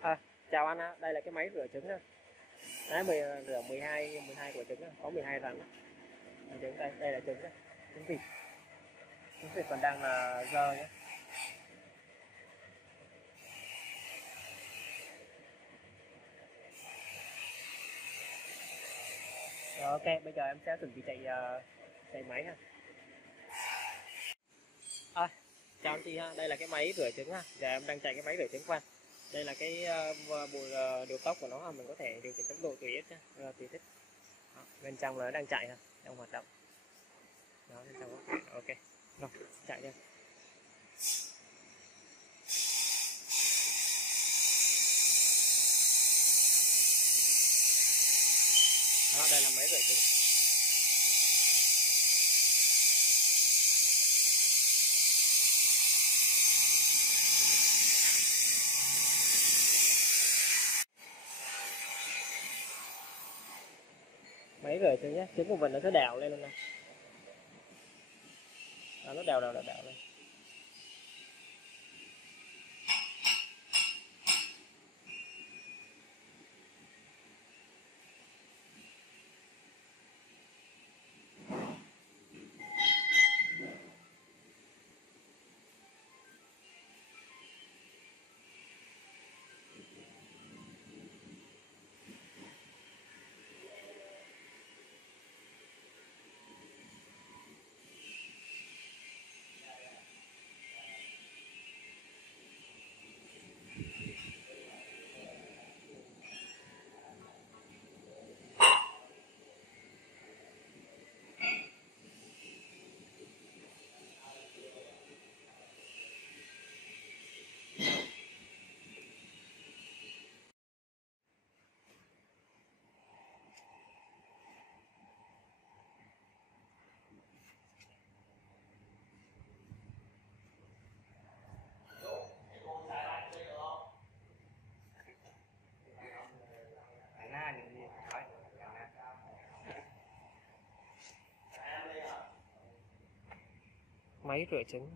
À, chào anh á, đây là cái máy rửa trứng á. Đấy, rửa 12 quả trứng á, có 12 rắn á. Trứng đây là trứng đó. Trứng vịt. Trứng vịt còn đang là dơ nhé. Rồi, ok, bây giờ em sẽ chuẩn bị chạy máy ha. À, chào anh chị ha, đây là cái máy rửa trứng ha. Giờ em đang chạy cái máy rửa trứng qua. Đây là cái điều tốc của nó, mình có thể điều chỉnh tốc độ tùy thích nhé, tùy thích. Đó, bên trong nó đang chạy ha, đang hoạt động. Đó, bên trong đó. Ok, rồi, chạy nha. Đó, đây là máy rửa trứng. Máy rửa trứng nhé, trứng của mình nó sẽ đảo lên luôn nè. Đó, nó đảo lên. Máy rửa trứng.